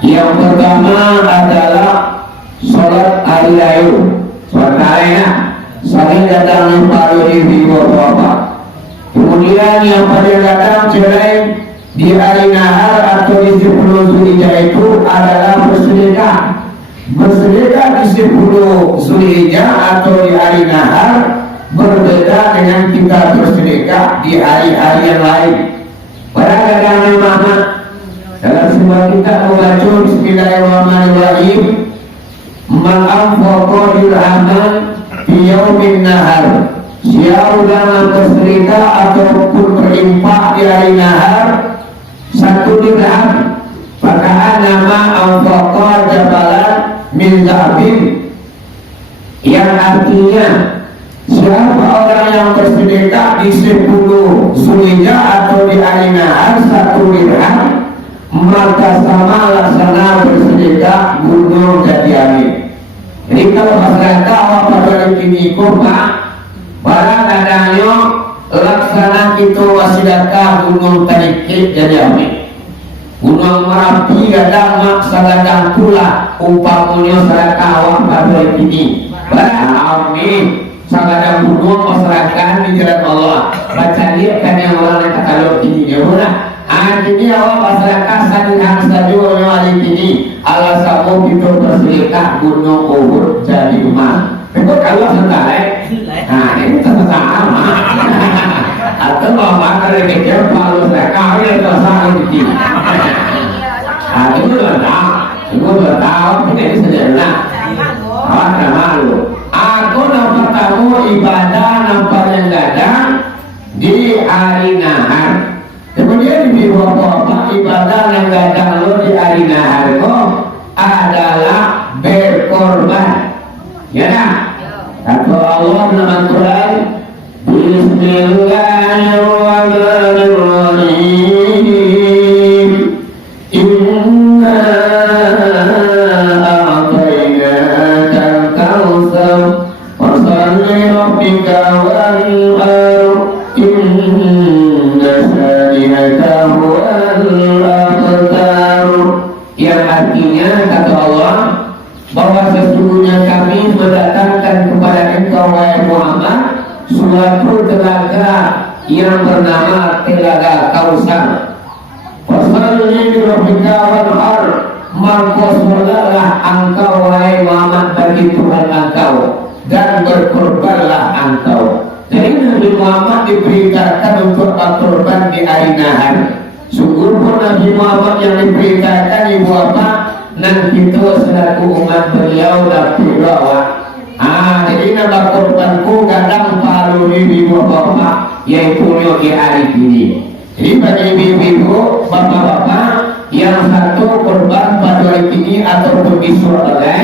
Yang pertama adalah sholat hari raya. Sholat raya sering datang paruh di Bapak. Kemudian yang pada datang cerai di hari nahar atau di 10 Zulhijjah itu adalah bersedekah. Bersedekah di 10 Zulhijjah atau di hari nahar berbeda dengan kita bersedekah di hari-hari yang lain. Para kadang Muhammad dalam sebuah kitab membaca Bismillahirrahmanirrahim, man anfaqa dirhaman fi yaumin nahar, siapa yang bersedekah ataupun berinfak di hari nahar 1 dirham, maka nama anfaqa jabalan min zahabin, yang artinya siapa orang yang bersedekah di 10 Zulhijjah atau di hari nahar 1 dirham, maka sama laksana bersedekah gunung Jatiani. Jadi kalau masyarakat awak pada kini kota barang adanya laksana kita wasidakah gunung Tarikit Jatiani, gunung Merapi kadang maksa kadang pula umpamanya sedekah awak pada ini amin sagada bunuh masyarakat di jalan Allah baca lihat kan yang orang yang kalau ini ya udah ini awak masyarakat sadihang sajunya hari ini ala sabu kita bersedekah gunung Uhud jadi emas itu kalau sentai nah ini sama atau bapak kalau kejar palu sedekah itu tersalah di sini itu sudah tahu kita ini sederhana apa malu aku nampak tamu ibadah nampak yang gadang di hari nahar kemudian di bapak ibadah yang gadang lo di hari nahar lo adalah berkorban ya nah kata Allah dalam Quran Bismillahirrahmanirrahim inna a'tainaka al-kautsar fasalli rabbika wanhar inna shani'aka huwal abtar yang artinya kata Allah bahwa sesungguhnya kami mendatangkan kepada engkau wahai Muhammad suatu telaga yang bernama Telaga Kausar. Fasalli rabbika wanhar maka salahlah engkau wahai Muhammad bagi Tuhan engkau dan berkorbanlah engkau. Jadi Nabi Muhammad diperintahkan untuk berkorban di hari nahar. Sungguh pun Nabi Muhammad yang diperintahkan ibu apa nanti itu selaku umat beliau dapat doa. Jadi nama korbanku kadang palu ibu bapak yaitu di hari ini. Jadi bagi ibu-ibu bapak-bapak yang satu korban pada hari ini atau pergi surga,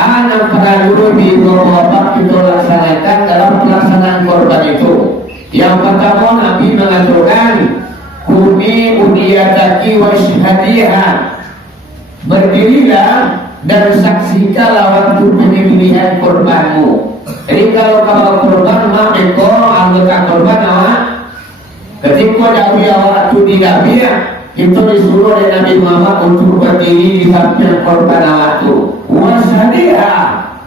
anak perlu ibu bapak kita laksanakan dalam pelaksanaan korban itu. Yang pertama Nabi mengaturkan kumi udiyataki wa syhadiha berdirilah dan saksikanlah waktu penyembelihan korbanmu. Jadi kalau korban maka anggota korban awak ketika dari awak itu dilabiah itu disuruh oleh Nabi Muhammad untuk berdiri di samping korban awak itu wasadiha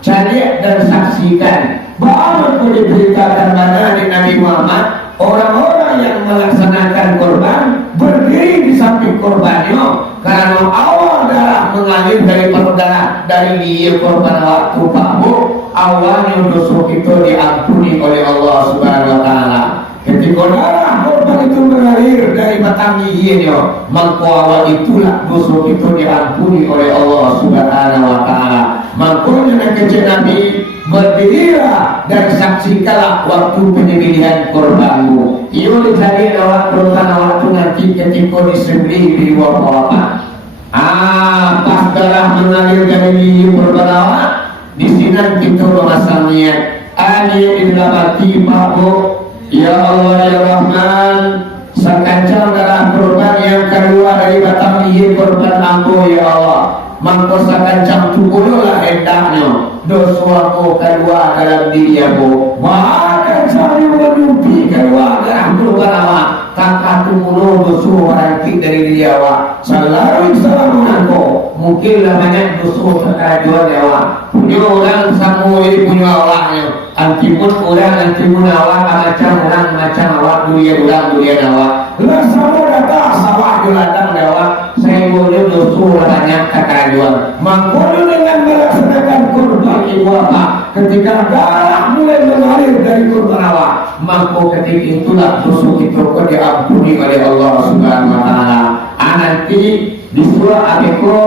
cari dan saksikan bahwa diberitakan mana di Nabi Muhammad orang-orang yang melaksanakan korban berdiri di samping korbannya karena awal darah mengalir dari darah dari dia korban waktu kamu awalnya dosa itu diampuni oleh Allah Subhanahu Wa Taala. Ketika darah korban itu mengalir dari batang giginya maka awal itulah dosa itu diampuni oleh Allah Subhanahu Wa Taala. Makanya kecil Nabi berdirilah dan saksikanlah waktu penyembelihan korbanmu. Ia dicari waktu waktu nanti ketika disembelih di apa? Pas darah mengalir dari korban awak, di sini kita memasang niat. Ani ilhamati mahu, ya Allah ya Rahman, sakancang darah korban yang keluar dari batang gigi korban aku ya Allah. Maka sakancang tubuhlah hendaknya dosaku keluar dalam diri aku maka cari menumpi keluar dalam korban awak kakakku mulu dosa berarti dari diri awak selalu aku mungkin lah banyak dosa terkajuan awak punya orang sama punya awaknya antimun orang antimun awak macam orang macam awak dunia awak lah sama datang sawah jualan awak saya boleh dosa banyak terkajuan makanya dengan melaksanakan korban ibu bapak ketika darah mulai mengalir dari korban awak maka ketika itulah dosa itu diampuni oleh Allah Subhanahu Wa Taala. Nanti di surah Al-Iqra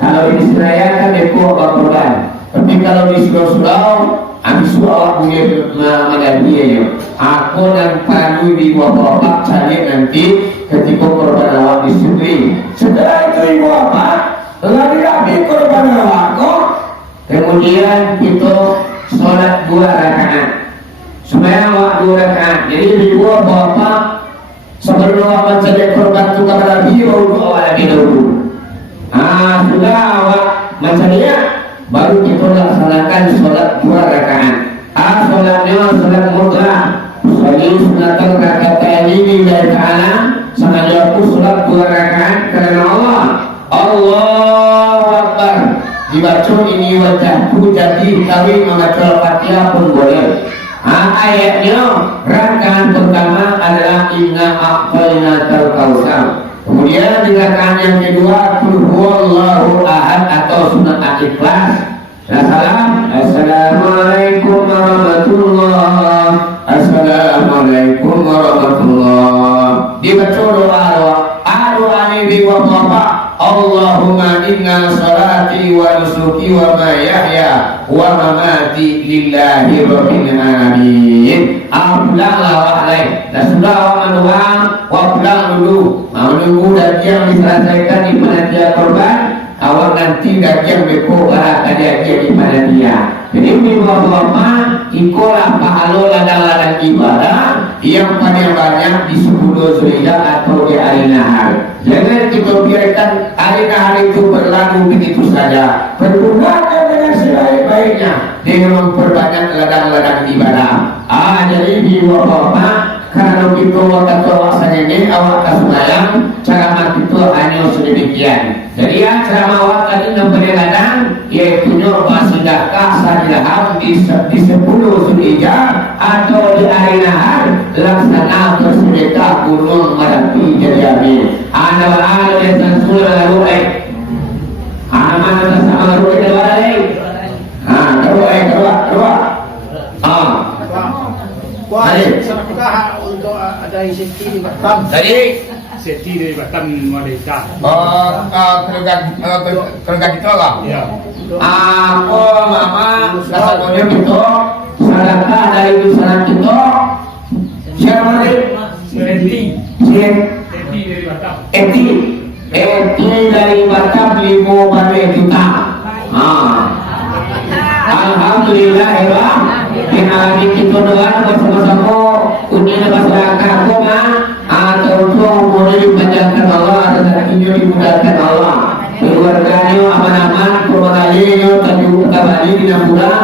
kalau diserayakan deko korban tapi kalau di surah awak boleh mengadilnya aku dan padu di bapak cari nanti ketika korban awak disembelih setelah itu ibu bapak lagi korban awak kemudian kita sholat 2 rakaat sembahyang awak 2 rakaat jadi ibu bapak sebelum awak mencari korban itu kepada Nabi baru awak lagi dulu sudah awak mencarinya baru kita laksanakan sholat 2 rakaat sholatnya sholat mutlak sholat sunatan rakaat ini dari ta'ala sengaja aku sholat 2 rakaat karena Allah Allahu Akbar dibaca ini wajahku jadi kawin membaca Al-Fatihah pun boleh. Ayatnya rakaat pertama adalah inna a'tainakal kautsar. Kemudian di rakaat yang kedua qul huwallahu ahad atau sunat Al-Ikhlas. Assalamualaikum warahmatullahi. Assalamualaikum warahmatullahi. Dibaca doa ini di Bapak. Allahumma inna salati wa nusuki wa mahyaya wa mamati lillahi rabbil alamin. Pulang lah lain. Dan sudah awak pulang dulu. Menunggu dan yang diselesaikan di panitia korban. Awak nanti dan yang beko para kajian di panitia. Jadi bapak-bapak ikolah pahala ladang-ladang ibadah yang paling banyak di 10 Zulhijjah atau di hari nahar. Jangan kita biarkan hari nahar itu berlalu begitu saja. Pergunakan dengan sebaik-baiknya dengan memperbanyak ladang-ladang ibadah. Jadi bapak-bapak kalau kita kata awak ini awak kesunayang cara itu hanya sedemikian. Jadi ceramah awak tadi memberi ladang yaitu sedekah sadaqah di 10 Zulhijjah atau di hari nahar laksana bersedekah gunung Merapi jadi amin. Ana dan sunnah lalu mana sama lalu kedua Apakah untuk ada safety di Batam? Tadi Safety dari Batam Merdeka. keluarga kita lah. Ya. Aku mama satunya kita sadaqah dari usaha kita. Siapa ni? Safety dari Batam. Eti dari Batam 5 juta. Alhamdulillah ya. Yang kita doakan bersama-sama untuk masyarakat koma atau boleh dipanjangkan Allah dan rezekinya dimudahkan Allah. Keluarganya aman-aman, keluarganya tajuk kembali di Namura,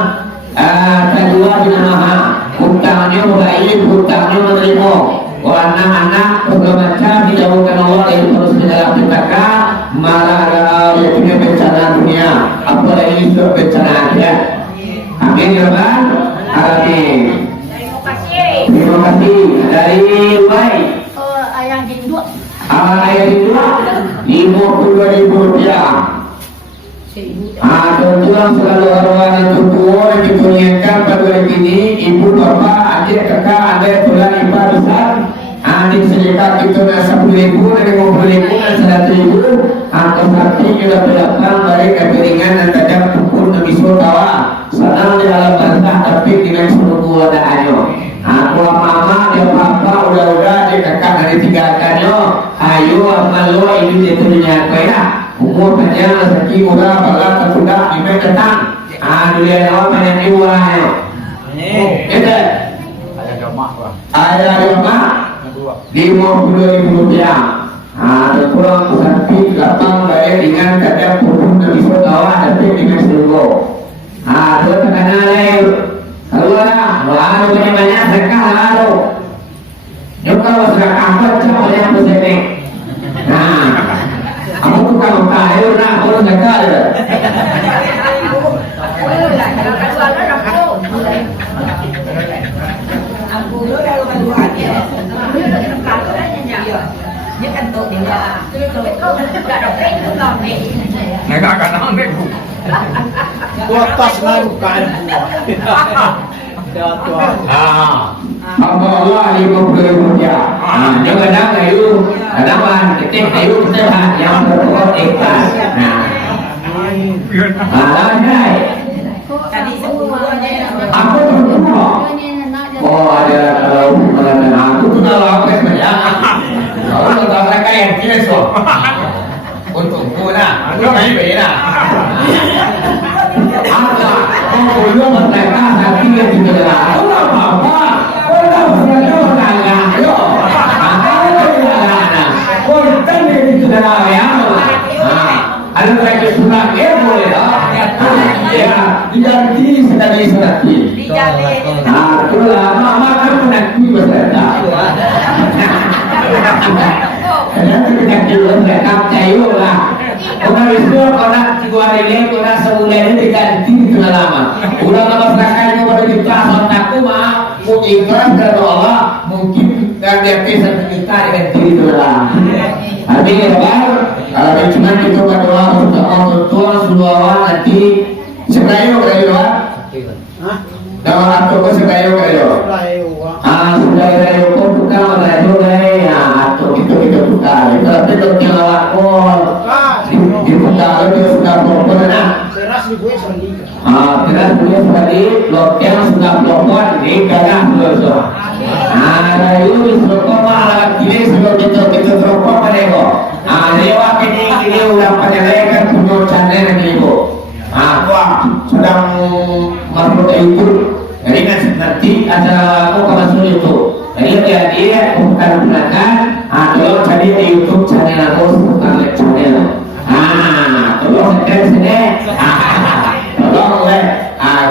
tajwa di Namaha, hutangnya baik, hutangnya menerima. Anak-anak segala macam dijauhkan Allah dari terus di dalam petaka, malah ada yang punya bencana dunia, apalagi bencana akhirat. Amin ya Rabbal alamin. Terima kasih dari baik. Ayah Jindu. Ayah Jindu 52.000 rupiah. Tujuan selalu orang tua yang dikurniakan pada hari ini ibu bapak adik kakak adik tulang ipar besar. Adik sedekah kita dah 10.000 dan 50.000 dan 100.000. Atau nanti kita berdatang dari kepiringan dan kadang pukul Nabi Sultawa. Senang di dalam bantah tapi dengan seluruh wadahannya. Aku mama dia papa udah dia kakak dari 3 akannya. Ayo amal lo ini dia dunia kaya. Umur panjang rezeki murah balap terbudak 5 datang. Dunia awak banyak diuang. Itu. Ada jamaah bang. Ada jamaah 50.000 rupiah. Kurang sakit lapang bayar dengan kadang pun Nabi Sultawa tapi dengan seluruh. Itu tekanan lain. Keluarlah, lalu banyak sedekah lalu. Juga sedekah baca banyak bersedekah. Kamu tuh kalau kaya nak kalau sedekah je. Aku lu kalau kedua dia. Dia kan tuh dia. Kau enggak ada itu kau ni. Enggak akan ambil bu. Buat tas naik bukan buah. Allah 50.000 rupiah. Jangan ada kayu, ada ketik kayu kita yang berpokok ikhlas. Ada. Tadi semuanya. Aku berdua. Ada kalau mengatakan aku tu tahu apa sebenarnya. Kalau tahu mereka yang tidak so. Untuk guna, aku main beda. Aku belum mereka tapi yang tidak tahu apa. Orang sudah tanya, yo. Orang yang tidak tahu ya. Ada mereka sudah boleh ya. Dijanji sekali sekali. Itulah mama kan menanti beserta. Karena kita kira mereka percaya lah. Orang Islam orang 3 hari, orang Udah memasrahkannya kepada kita, aku mah mau ikhlas kepada Allah, mungkin dan dia bisa kita dengan diri Tuhan. Artinya apa? Kalau cuma itu berdoa untuk Allah Tuhan semua nanti sebenarnya kayak doa. Doa atau ke sebenarnya kayak doa. Sudah kayak kau buka mana itu ya atau itu buka. Tapi kalau yang awak dibuka itu sudah berapa? Teras di gue sekali. Teras punya sekali. Lokal sudah berapa? Ini kadang belum. Itu berapa malah kini sudah kita berapa mereka. Lewat ini udah penyelesaian punya channel ini bu. Sedang masuk itu. Jadi nanti ada masuk itu. Jadi dia bukan gunakan. Kalau jadi di YouTube channel aku bukan channel. Tolong share sini. Tolong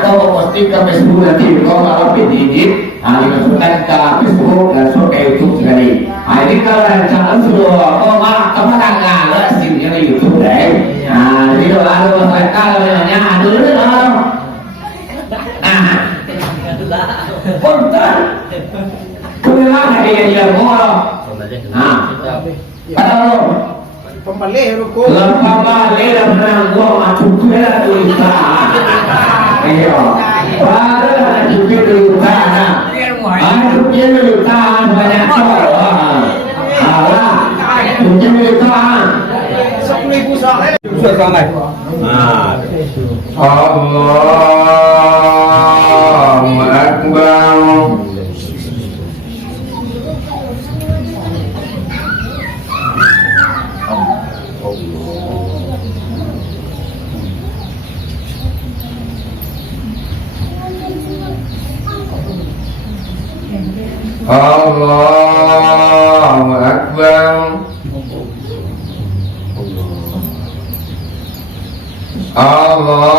kau posting ke Facebook nanti kau kalau edit dimasukkan ke Facebook langsung ke YouTube sekali. Ini kalau channel sudah kau mah kamu tanggal hasilnya di YouTube deh. Jadi kalau mereka namanya dulu dong. Punten. Kumaha dia ngoro. Pada lo. Pembalik ruko. Pembalik dan gua macam kira tulisan. Ayo. Pada juga tulisan. Juga tulisan banyak orang. Juga tulisan. 10.000 soalnya. Sudah sampai. Allahu Akbar. Allahu Akbar. Allahu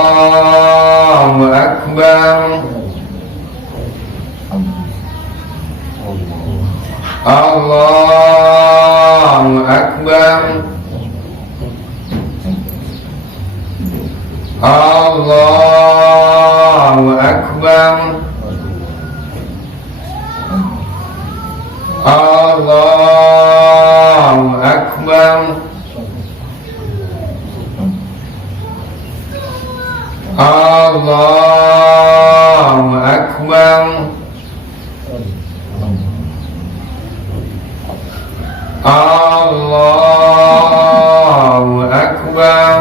Akbar. Allahu Akbar. Allahu Akbar. Allahu Akbar. Allahu Akbar. Allahu Akbar.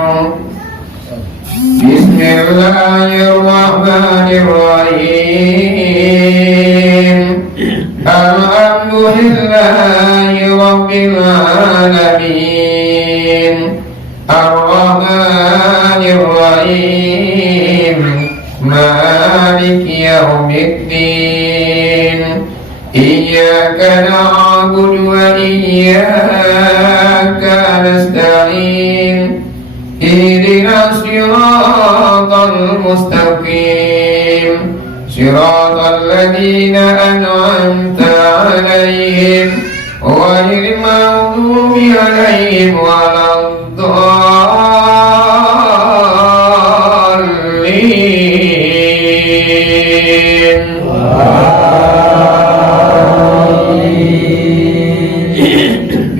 Bismillahirrahmanirrahim. Alhamdulillahi Rabbil Alamin. Ar-Rahmanir Rahim. Malik Yawmiddin. Iyyaka na'budu wa iyyaka nasta'in. Ihdinas siratal mustaqim. Siratal ladzina an'amta 'alaihim ghairil maghdubi 'alaihim waladdallin.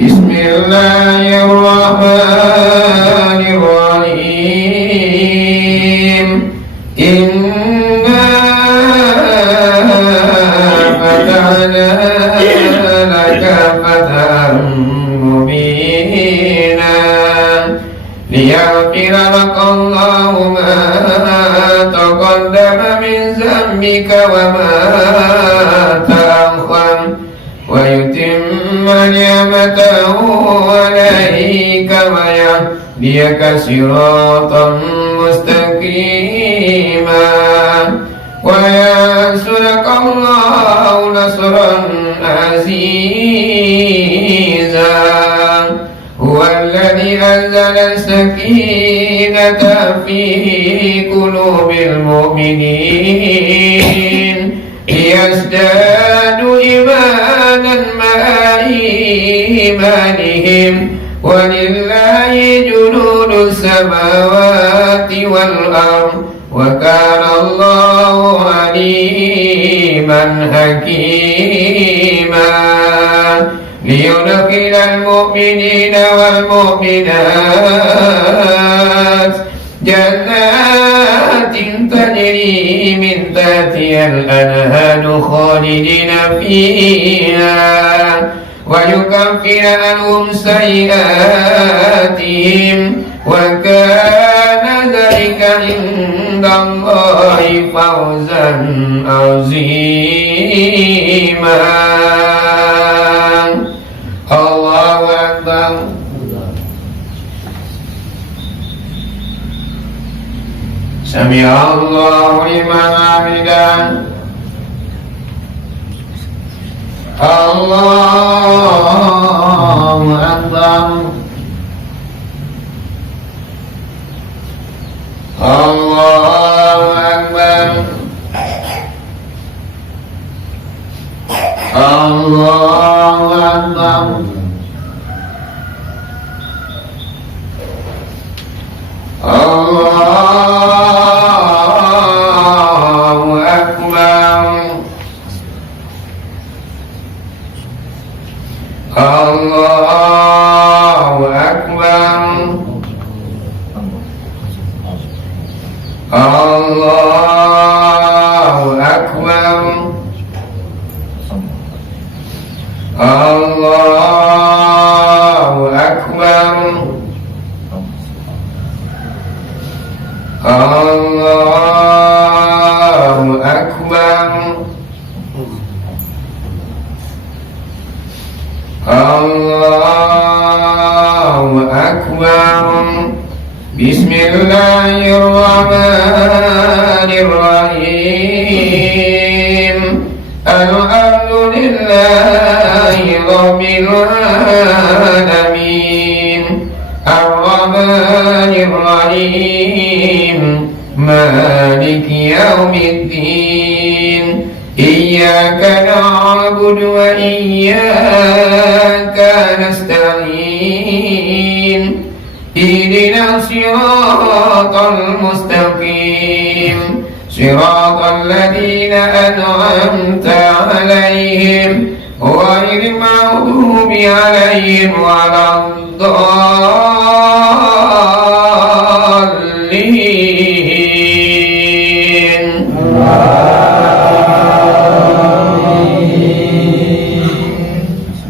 Bismillahirrahmanirrahim. Inna fatahna laka fathan mubina liyaghfira laka Allahu ma taqaddama min dhanbika wa ma ta'akhkhar wa yutimma ni'matahu 'alaika wa yahdiyaka siratan mustaqima wa yansuraka Allahu nasran aziza. Huwa alladhi anzala as-sakinata fi qulubil mu'minin liyazdadu imanan ma'a imanihim walillahi junudus samawati wal ardh وكان الله عليما حكيما ليدخل المؤمنين والمؤمنات جنات تجري من تحتها الأنهار خالدين فيها ويكفر عنهم سيئاتهم وكان ذلك عند الله فوزا عظيما. الله أكبر. سمع الله لمن حمده. الله أكبر. الله أكبر. الله أكبر. الله أكبر. الله أكبر. الله أكبر. الله أكبر. الله أكبر. الله أكبر. بسم الله الرحمن الرحيم. الحمد لله رب العالمين الرحمن الرحيم مالك يوم الدين إياك نعبد وإياك نستعين اهدنا الصراط المستقيم صراط الذين أنعمت عليهم غير المغضوب عليهم ولا الضالين.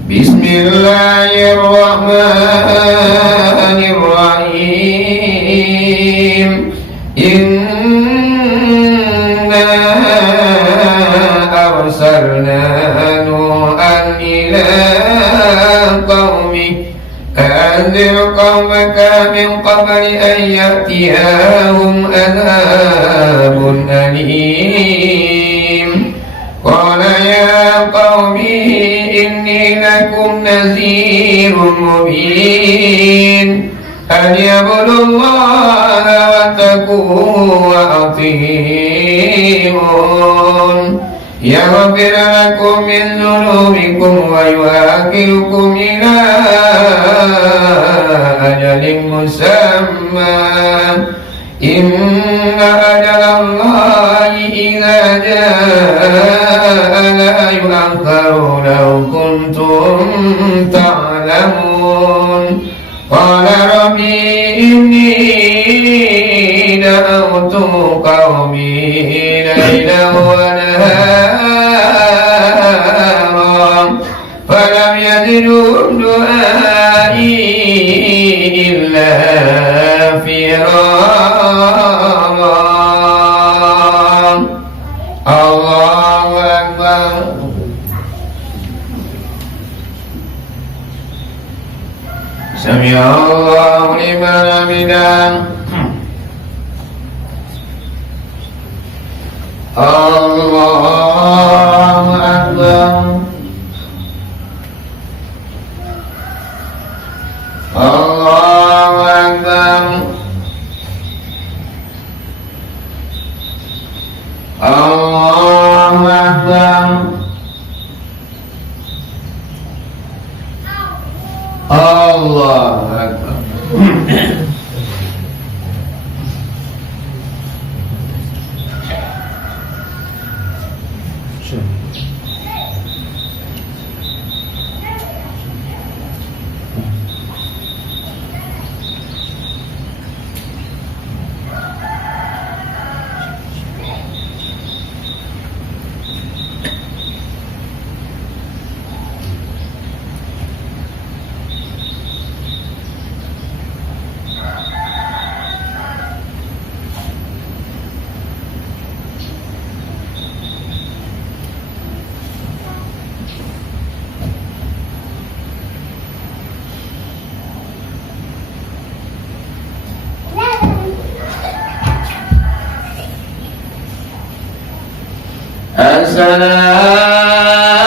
بسم الله الرحمن الرحيم. إنا أرسلنا نوحا إلى قومه أنذر قومك من قبل أن يأتيهم عذاب أليم. قال يا قوم إني لكم نذير مبين أن اعبدوا الله واتقوه وأطيعون يغفر لكم من ذنوبكم ويؤخركم إلى أجل مسمى إن أجل الله إذا جاء لا يؤخر لو كنتم تعلمون. قال ربي إني دعوت قومي ليلا ونهارا فلم يزدهم دعائي إلا فرارا. الله أكبر. سمع الله لمن حمده. الله أكبر. الله أكبر. الله أكبر. الله أكبر. السلام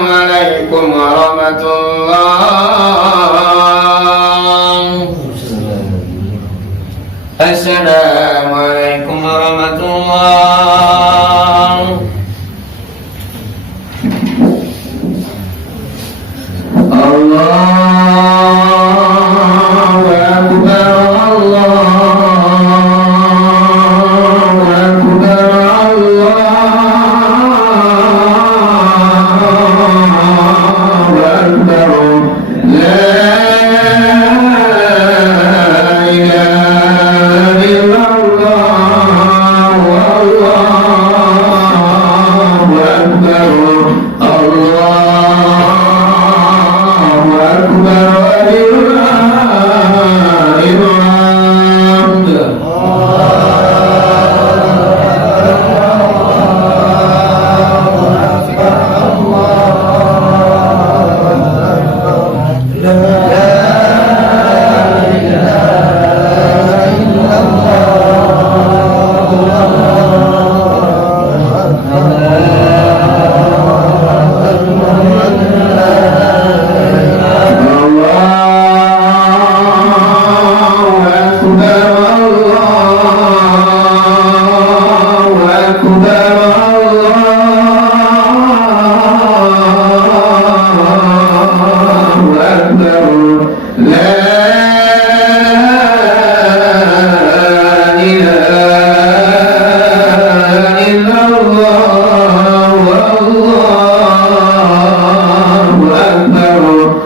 عليكم ورحمة الله. السلام عليكم ورحمة الله. الله أكبر الله أكبر الله أكبر لا إله إلا الله الله أكبر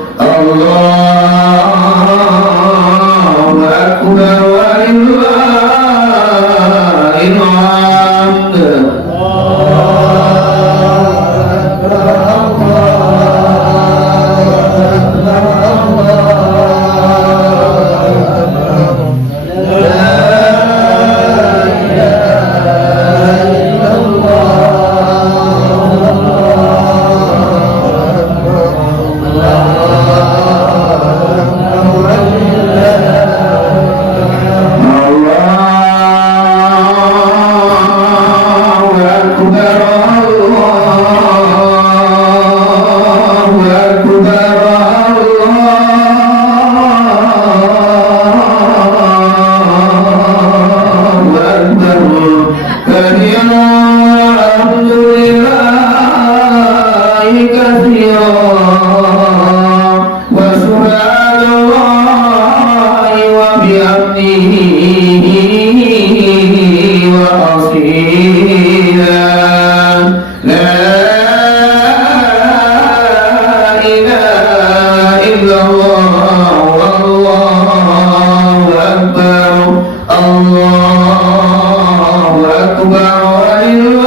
الله أكبر ولله الحمد. الله أكبر ولله